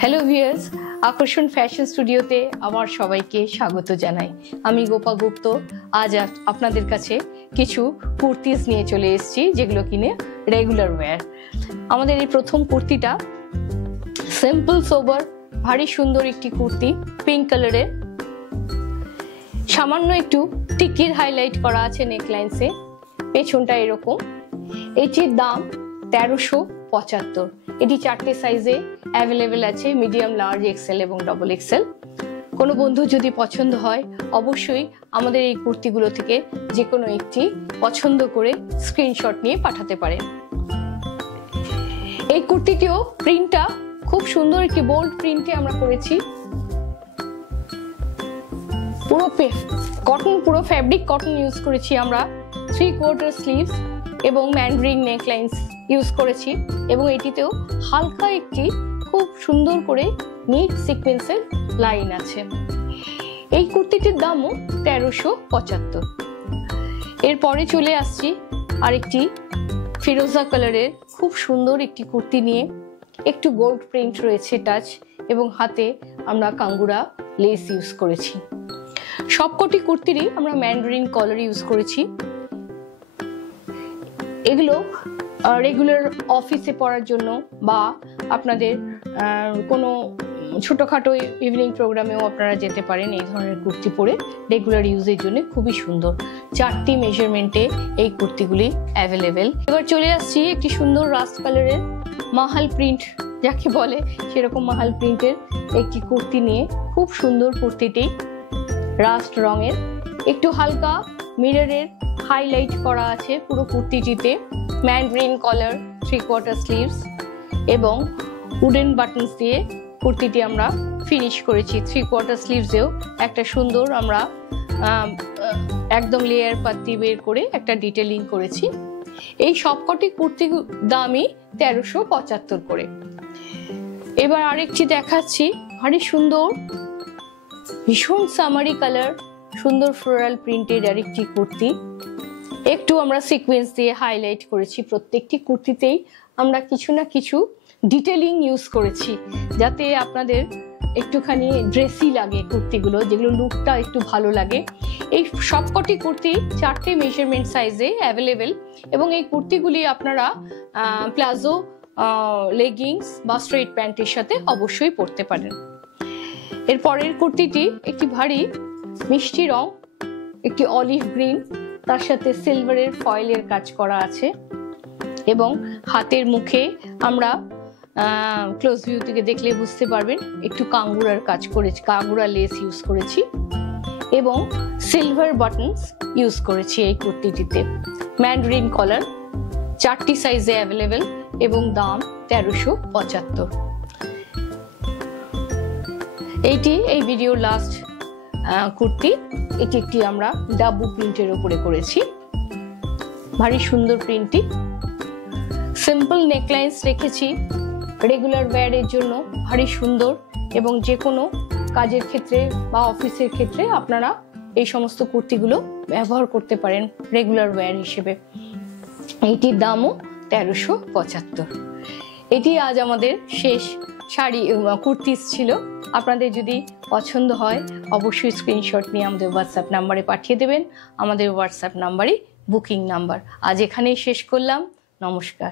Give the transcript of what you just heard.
Hello viewers, আকর্ষণ fashion স্টুডিওতে আমার সবাইকে স্বাগত জানাই। আমি গোপা গুপ্ত। আজ আপনাদের কাছে কিছু কুর্তিজ নিয়ে চলে এসেছি, যেগুলো কিনে রেগুলার ওয়্যার। আমাদের এই প্রথম কুর্তিটা সিম্পল সোবার, ভারী সুন্দর একটি কুর্তি, পিঙ্ক কালারের। সামান্য একটু টিকির হাইলাইট করা আছে নেকলাইন্সে, পেছনটা এরকম। এটির দাম 1375। এটি 4টে সাইজে অ্যাভেলেবেল আছে, মিডিয়াম, লার্জ, এক্সেল এবং ডবল এক্সেল। কোনো বন্ধু যদি পছন্দ হয় অবশ্যই আমাদের এই কুর্তিগুলো থেকে যে কোনো একটি পছন্দ করে স্ক্রিনশট নিয়ে পাঠাতে পারেন। এই কুর্তিটিও প্রিন্টটা খুব সুন্দর, একটি বোল্ড প্রিন্টে আমরা করেছি। পুরো ফ্যাব্রিক কটন ইউজ করেছি আমরা। 3/4 স্লিভস এবং ম্যান্ডারিন নেকলাইন্স ইউজ করেছি, এবং এটিতেও হালকা একটি খুব সুন্দর করে নিট সিকোয়েন্সের লাইন আছে। এই কুর্তিটির দামও 1375। এরপরে চলে আসছি আরেকটি ফিরোজা কালারের খুব সুন্দর একটি কুর্তি নিয়ে। একটু গোল্ড প্রিন্ট রয়েছে টাচ, এবং হাতে আমরা কাঙ্গুরা লেস ইউজ করেছি। সবকটি কুর্তিরই আমরা ম্যান্ডারিন কলার ইউজ করেছি। এগুলো রেগুলার অফিসে পরার জন্য বা আপনাদের কোনো ছোটোখাটো ইভিনিং প্রোগ্রামেও আপনারা যেতে পারেন। এই ধরনের কুর্তি পরে রেগুলার ইউজের জন্য খুবই সুন্দর। 4টি মেজারমেন্টে এই কুর্তিগুলি অ্যাভেলেবেল। এবার চলে আসছি একটি সুন্দর রাস্ট কালারের মাহাল প্রিন্ট যাকে বলে, সেরকম মাহাল প্রিন্টের একটি কুর্তি নিয়ে। খুব সুন্দর কুর্তিটি, রাস্ট রঙের, একটু হালকা মিররের হাইলাইট করা আছে পুরো কুর্তিটিতে। ম্যান্ডারিন কলার, 3/4 স্লিভস এবং উডেন বাটনস দিয়ে কুর্তিটি আমরা ফিনিশ করেছি। 3/4 স্লিভসেও একটা সুন্দর আমরা একদম লেয়ার পাত্তি বের করে একটা ডিটেলিং করেছি। এই সবকটি কুর্তি দামই 1375 করে। এবার আরেকটি দেখাচ্ছি, ভারী সুন্দর, ভীষণ সামারি কালার, সুন্দর ফ্লোরাল প্রিন্টের আরেকটি কুর্তি। একটু আমরা সিকোয়েন্স দিয়ে হাইলাইট করেছি। প্রত্যেকটি কুর্তিতেই আমরা কিছু না কিছু ডিটেলিং ইউজ করেছি, যাতে আপনাদের একটুখানি ড্রেসি লাগে কুর্তিগুলো, যেগুলো লুকটা একটু ভালো লাগে। এই সবকটি কুর্তি 4টে মেজারমেন্ট সাইজে অ্যাভেলেবেল, এবং এই কুর্তিগুলি আপনারা প্লাজো, লেগিংস বা স্ট্রেট প্যান্টের সাথে অবশ্যই পরতে পারেন। এর পরের কুর্তিটি একটি ভারী মিষ্টি রং, একটি অলিভ গ্রিন, তার সাথে সিলভারের ফয়েলের কাজ করা আছে, এবং হাতের মুখে আমরা ক্লোজ ভিউ থেকে দেখলে বুঝতে পারবেন একটু কাঙ্গুরার কাজ করেছি, কাঙ্গুরা লেস ইউজ করেছি, এবং সিলভার বাটনস ইউজ করেছি এই কুর্তিটিতে। ম্যান্ডারিন কলার, 4টি সাইজে অ্যাভেলেবেল, এবং দাম 1375। এই ভিডিওর লাস্ট কুর্তি, এটি একটি আমরা ডাব্বু প্রিন্টের উপরে করেছি। ভারী সুন্দর প্রিন্টটি, সিম্পল নেকলাইন্স রেখেছি রেগুলার ওয়্যারের জন্য, ভারী সুন্দর, এবং যে কোনো কাজের ক্ষেত্রে বা অফিসের ক্ষেত্রে আপনারা এই সমস্ত কুর্তিগুলো ব্যবহার করতে পারেন রেগুলার ওয়্যার হিসেবে। এইটির দামও 1375। এটি আজ আমাদের শেষ কুর্তিস ছিল। আপনাদের যদি পছন্দ হয় অবশ্যই স্ক্রিনশট নিয়ে আমাদের হোয়াটসঅ্যাপ নাম্বারে পাঠিয়ে দেবেন। আমাদের হোয়াটসঅ্যাপ নাম্বারই বুকিং নাম্বার। আজ এখানেই শেষ করলাম। নমস্কার।